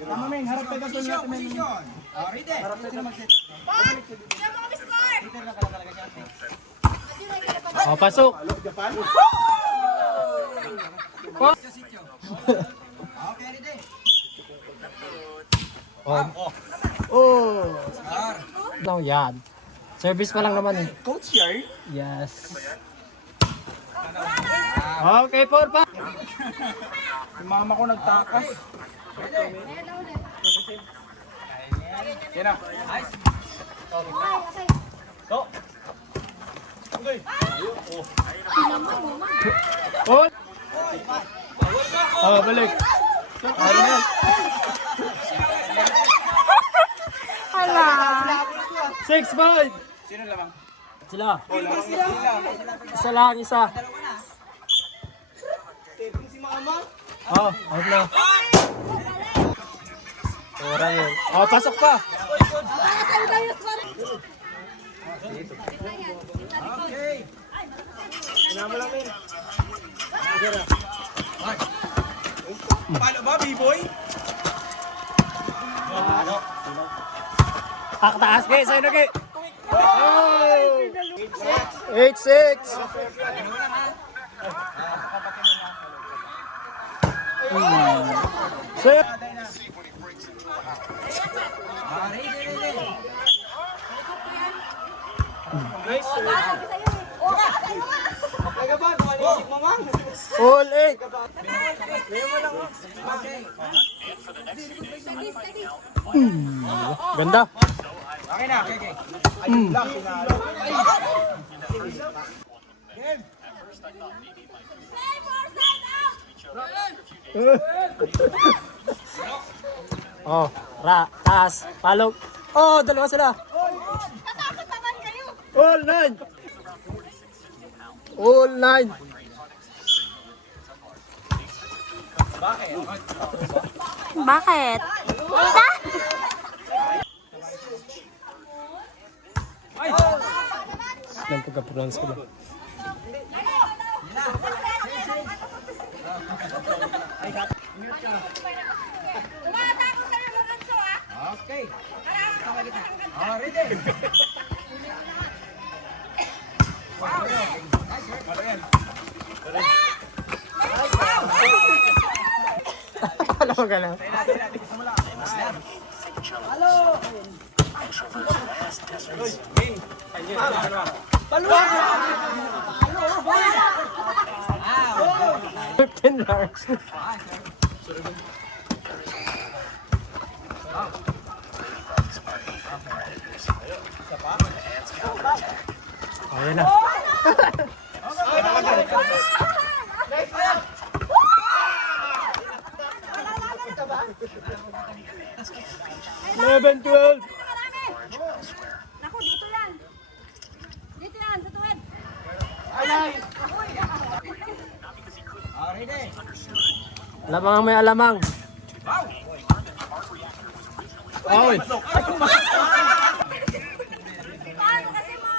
Tama men, harap tayo sa natin men. Ready. Harap tayo mag-set. Oh, pasok. Japan. Okay, ready. Oh. No, yan. Service pa lang naman eh. Coach here. Yes. Okay, Paul pa. Si mama ko nagtakas. Yan na. Nice. Go. Okay. Paul. Oh, balik. Ano na? Hala. 6-5. Sino lamang? Sila. Lamang sila. Isa lang, isa. Si mama. Oh, out na. Orang yun. Oh, pasok pa. Okay. Sinama lang men. Paano ba, B-boy? Taas kayo, sa'yo na kayo. Oh! 8-6. Sir. All 8. Ganda. Okay na, okay. Ayun lang, pinalo. Game. Oh, taas, palok. Oh, dalawa sila. Natakot naman kayo. All 9. All 9. Bakit? Lang pagka-pronounce ko ba? Okay. Ready. Alam mo ka lang. Paluwa! 15 yards. Ayan na. Eleven, 12. Naku, dito yan. Dito yan, sa tuwid. Ready. Alamang ang may alamang. Oh, Paano kasi mo?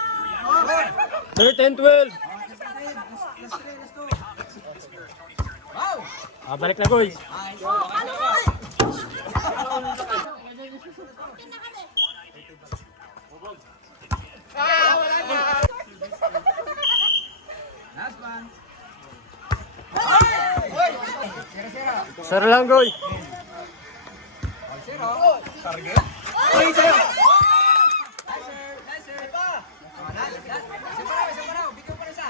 13, 12. Let's go. Wow. Balik na, guys. Ano mo? Last one. Sir lang, guys. Target. Oy, sa'yo. Nice, sir. Isa pa raw. Bigyan pa rin isa.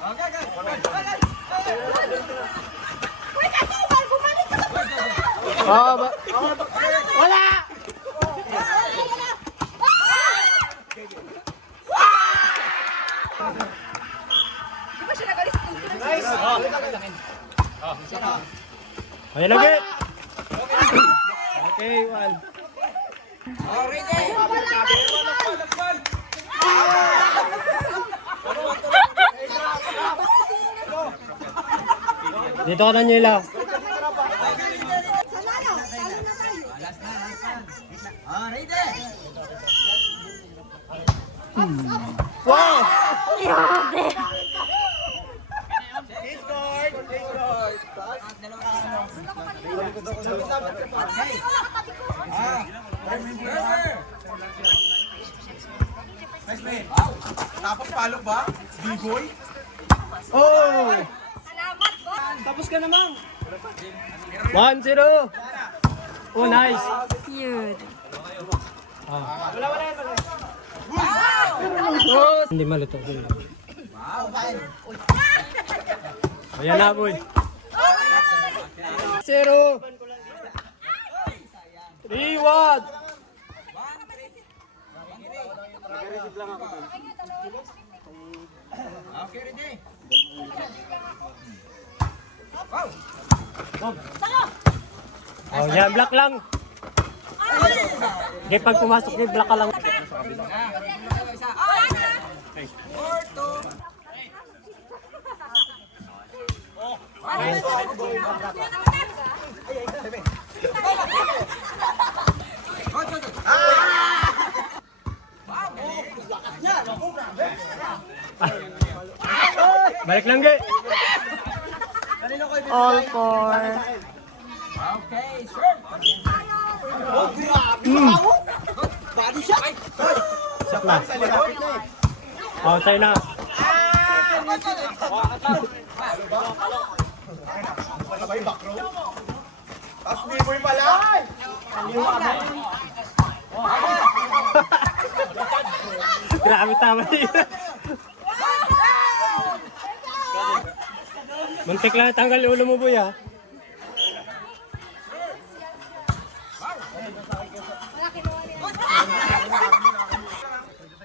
Okay, okay. Wait, ako, bumalik ka sa Oh, wala! Di ba siya nag-alis? Ayan lagi. Okay, one. Ready. Dito ka na nila. Last na. Ready. Wow! Grabe! He scored. Nice man. Tapos palo ba? B-boy? Oh! Salamat, boss. Tapos ka naman. 1-0. Oh, nice. Cute. Oh, hindi maluto. Ayan na, boy. 0. 3-1. Okay, ready? Oh, yan, black lang. Okay, pag pumasok ni black ka lang. Balik lang, Ge. All for... Okay, sir. Body shot. Shot na. Oh, tayo na. Sabay back row. Tapos B-boy pala. Grabe, tama yun. Muntik lang tanggal ulo mo, boy, ha?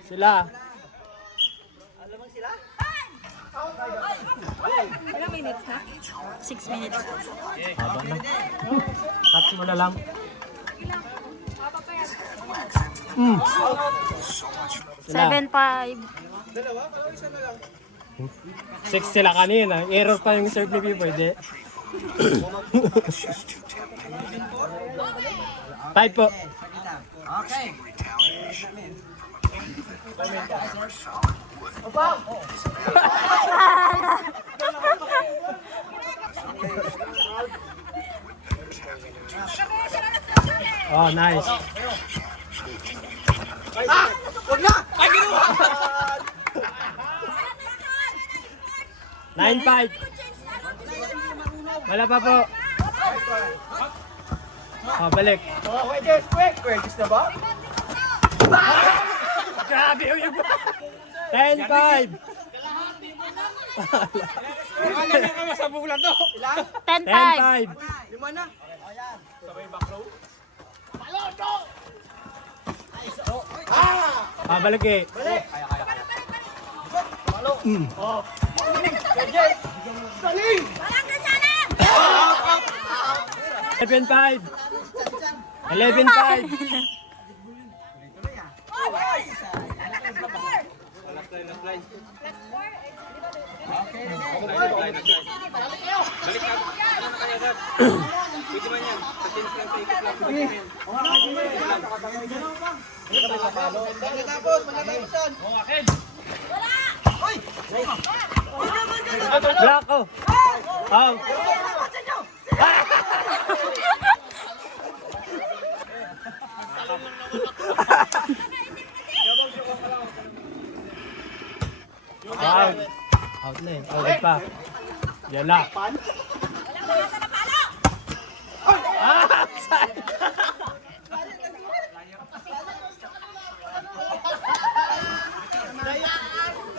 Sila. Ilang minutes na? 6 minutes. Haba na. Touch mo na lang. Sila. 7-5. 6 sila kanina. Error pa yung serve ni Biboy, di? 5 po. Okay. Oh, nice. Wag na! Ay, ginawa! 9-5. Wala pa po. Oh, balik. Oh, wait, quick. Quick, na ba? Grabe yung 10-5. Ano na kami sa bulan to? Ilan? 10-5. 10-5. Lima na. Ayan. Sabay back row. Ah, balik eh. Balik. Oh. Saling! 11-5. 11-5. Black, oh. Oh. Out. Out na eh. Out pa. Yala. Ah! Outside.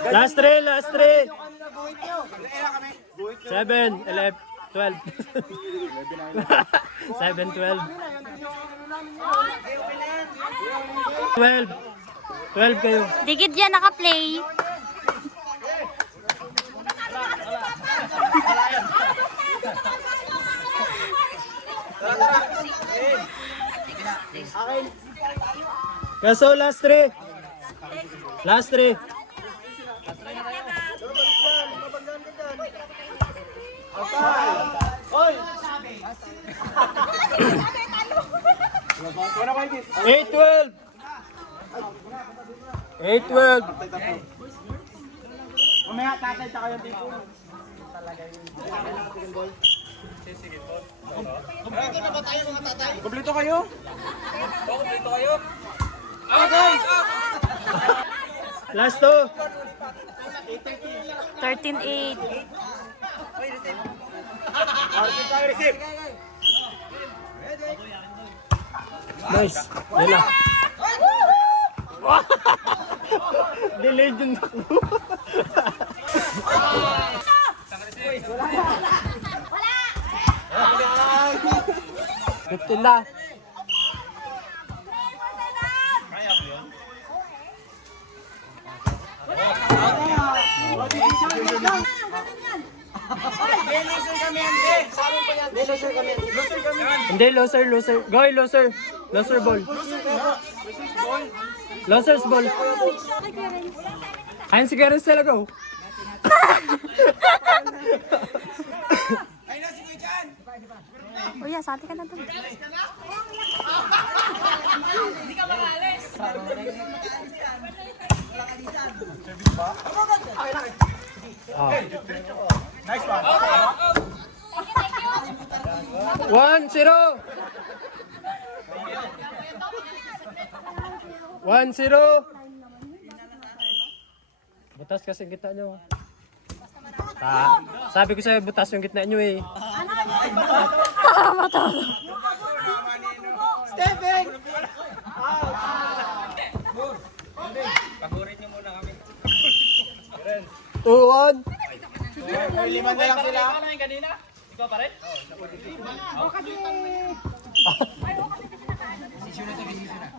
Last three, last three. 7, 11, 12. 7, 12. 12. 12 kayo. Digid yan, naka-play. Kaso last three. Last three. Eight 12. 8-12. Mamaya tatay, tsaka yung tipo. Kompleto kayo? Last two. 13-8. Nice. Yan lang. Delayed yung takbo. Wala! Hindi, loser. Goy, loser. Loser ball. Loser's ball. Ayun si Karen Stella, go. Kuya, sati ka na doon. Nice one. 1-0. 1-0. Butas kasi yung gitna nyo. Sabi ko sa'yo, butas yung gitna nyo eh. Stephen! Paborit niyo muna kami. 2-1. May lima na lang sila. Ikaw pa rin?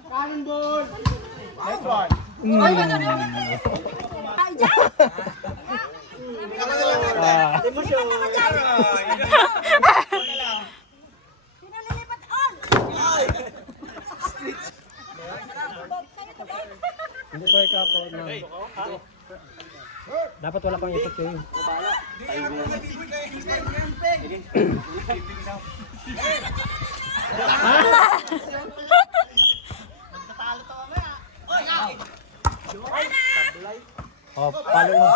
Kanon ball. Nice one. Ay, dyan! Tama na lang natin. Lilipat ka dyan! Sino lilipat? On! Hindi ko ikaw po. Dapat wala pang ikot kayo. Oh, palo mo.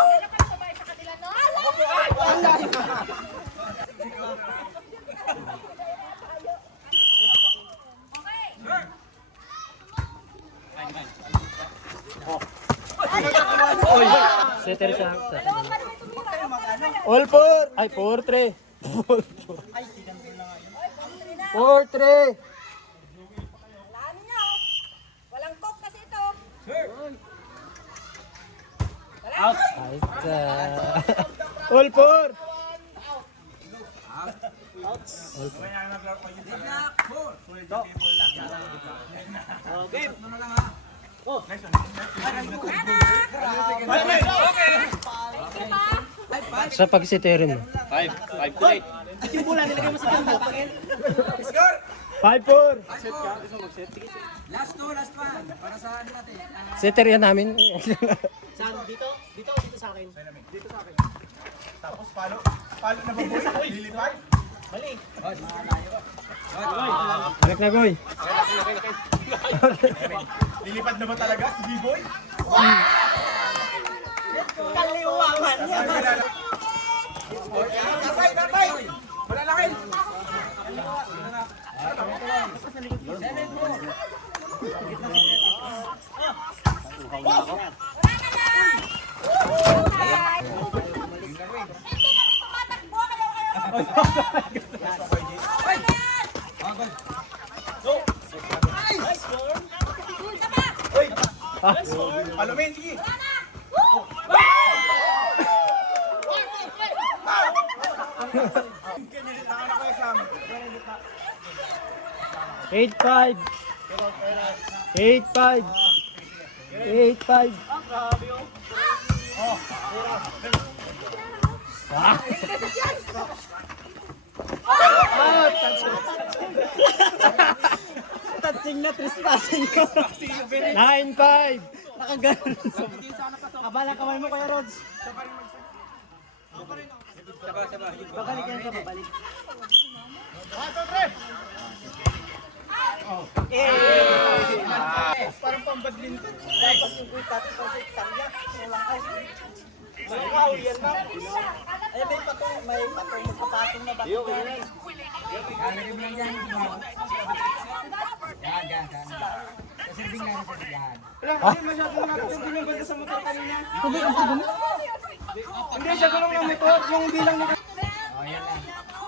Setter siya. All 4. Ay, 4-3. 4-3. Wala niyo. Walang coke kasi ito. Out. All 4. Sa pag-siterin mo. 5-8. 5-4. Last two, last one. Para sa ano natin. Setter yan namin. Tapos palo. Palo na ba boy? Lilipay? Balik na, Goy. Lilipad na ba talaga si B-boy? Tatay! Malalakin! Palumin, sige! Eight five. 8-5. 8-5. Touching na trespassing ko. 9-5. Nakaganon. Abala kamay mo Kuya Rods. Babalik yan ka, babalik. Parang pambadminton. Ay, may patong magpapatong na ba? Wala, hindi masyado nakakatindi yung banda sa motor kanina. Hindi, siya gulong yung motor, yung bilang mo.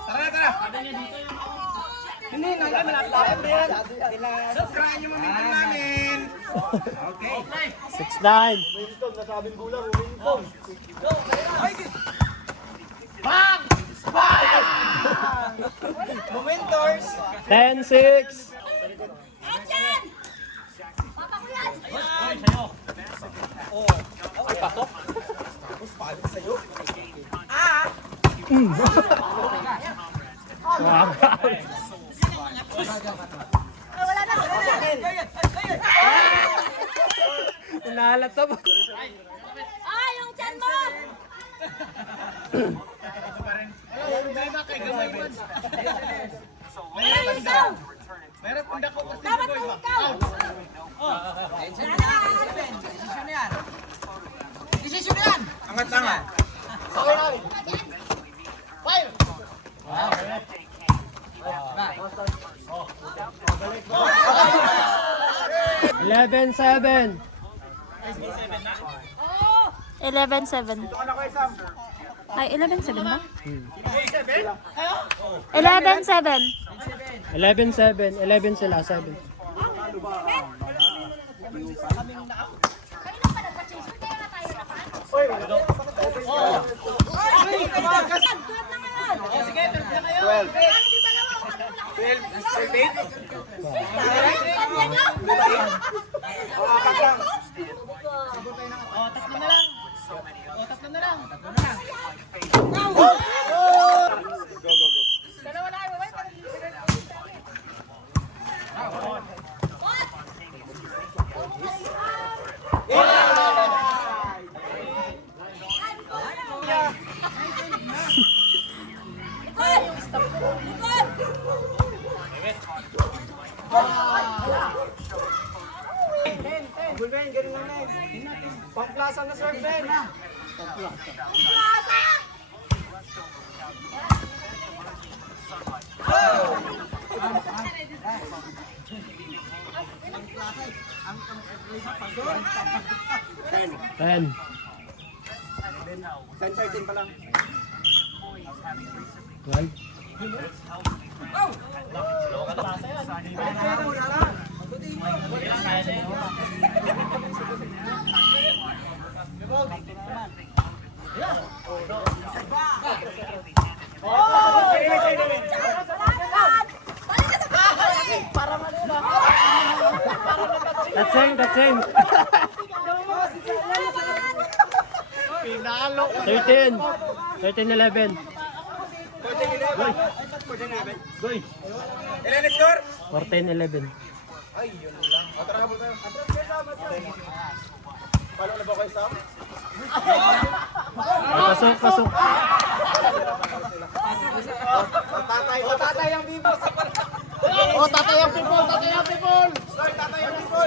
Tara! Hindi, malapit na yan. Subscribe nyo mamintong namin. Okay. 6-9. Momentors. 10-6. Ayan! Papa ko yan! Wow. Wala na! Nahalata ba? Ah, yung tiyan mo! Meron ikaw! Meron kung dako kasi Dapat mo ikaw! angat-angat. 11-7. 11-7. Ano ko isang? Ay, 11-7 ba? 11-7. 11-7. 11 sila, 7. Kanina pa nagpa-change. Kaya nga tayo nakaan. Tuwad na ngayon! Sige, 12 na kayo. 12. Ano di dalawa? Ano wala ko? 12. 12. Dalawa na kayo, wait. Bulben, ganun na lang. Pang-plaza na sir, Ben. Ten. 10-13 pa lang. 12. That's him. 13. 13-11. 14-11. Goy. Ilan na score? 14-11. Ay, yun lang. O, tara, habol tayo. Palo na ba kayo, Sam? Pasok. Tatay ang bibo. Oh, tatay ang people! Start, tatay ang bibo.